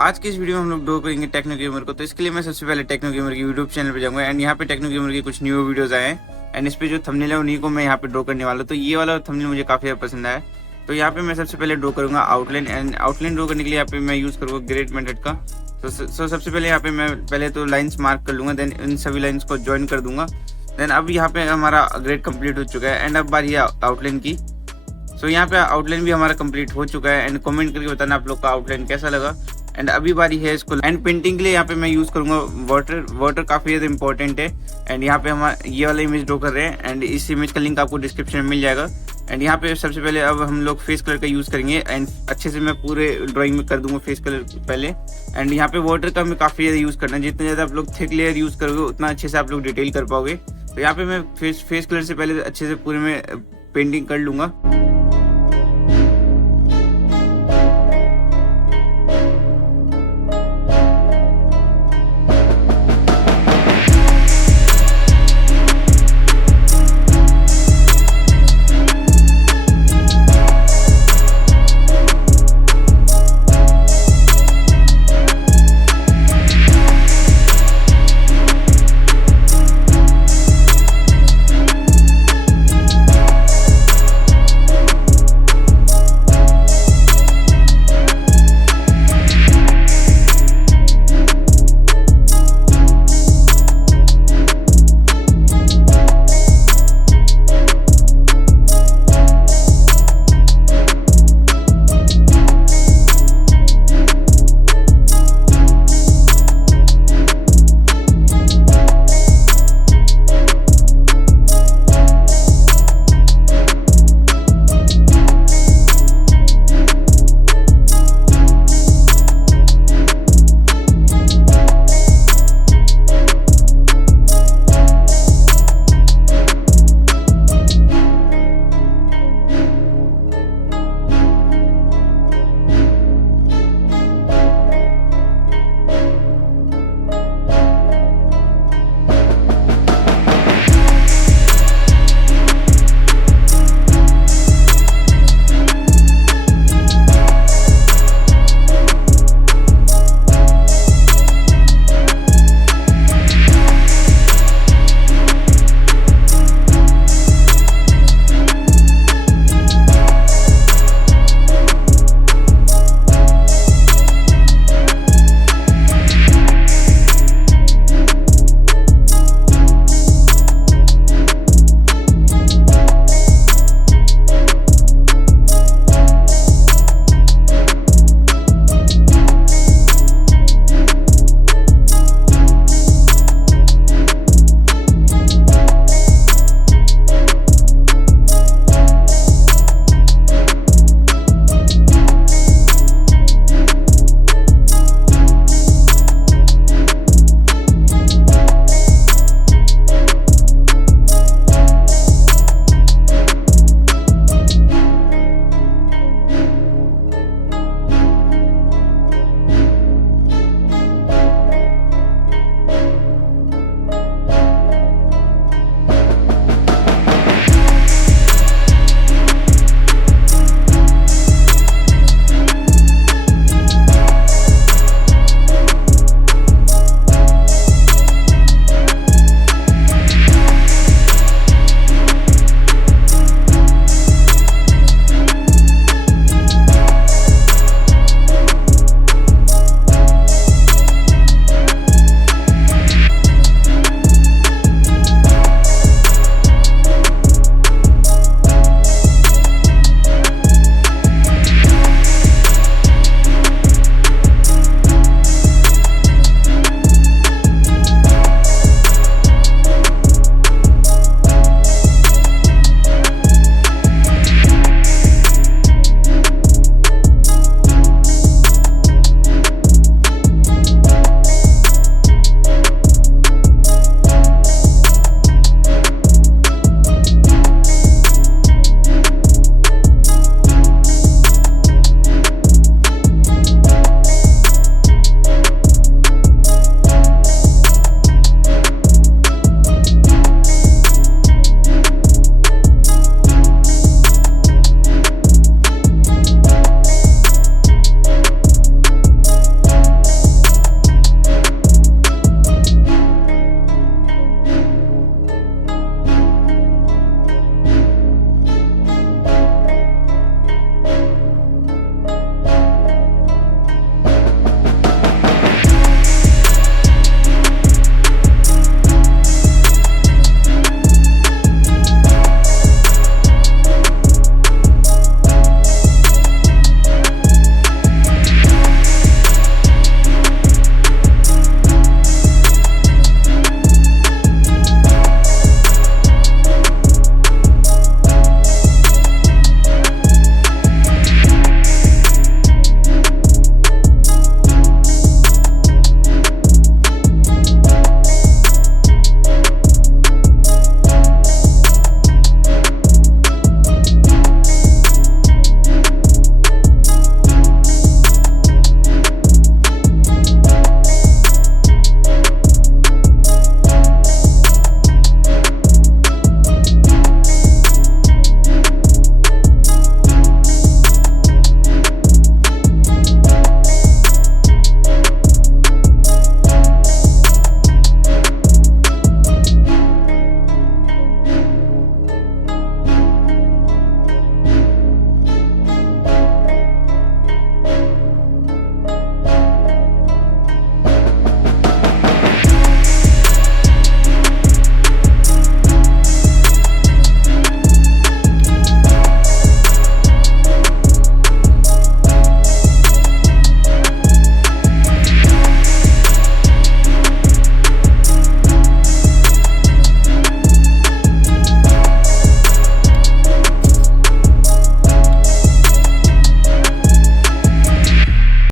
आज की इस वीडियो में हम लोग ड्रॉ करेंगे टेक्नो गेमर को। तो इसके लिए मैं सबसे पहले टेक्नो गेमर की यूट्यूब चैनल पे जाऊंगा एंड यहाँ पे टेक्नो गेमर की कुछ न्यू वीडियोस आए हैं एंड इस पे जो थंबनेल है उन्हीं को मैं यहाँ पे ड्रॉ करने वाला हूँ। तो ये वाला थंबनेल मुझे काफी ज्यादा पसंद आया। तो यहाँ पे मैं सबसे पहले ड्रॉ करूंगा आउटलाइन एंड आउटलाइन ड्रॉ करने के लिए यहाँ पे मैं यूज करूंगा ग्रेड मेथड का। तो सबसे पहले यहाँ पे मैं पहले तो लाइन्स मार्क कर लूंगा, देन इन सभी लाइन्स को ज्वाइन कर दूंगा। देन अब यहाँ पे हमारा ग्रेड कंप्लीट हो चुका है एंड अब बारी है आउटलाइन की। सो यहाँ पे आउटलाइन भी हमारा कंप्लीट हो चुका है एंड कमेंट करके बताना आप लोग का आउटलाइन कैसा लगा। एंड अभी बारी है इसको एंड पेंटिंग के लिए यहाँ पे मैं यूज करूंगा वाटर काफी ज्यादा इंपॉर्टेंट है। एंड यहाँ पे हम ये वाला इमेज ड्रॉ कर रहे हैं एंड इस इमेज का लिंक आपको डिस्क्रिप्शन में मिल जाएगा। एंड यहाँ पे सबसे पहले अब हम लोग फेस कलर का यूज करेंगे एंड अच्छे से मैं पूरे ड्राइंग में कर दूंगा फेस कलर पहले। एंड यहाँ पे वाटर का हमें काफी ज्यादा यूज करना है, जितना ज्यादा आप लोग थिक लेयर यूज करोगे उतना अच्छे से आप लोग डिटेल कर पाओगे। तो यहाँ पे मैं फेस कलर से पहले अच्छे से पूरे में पेंटिंग कर लूंगा।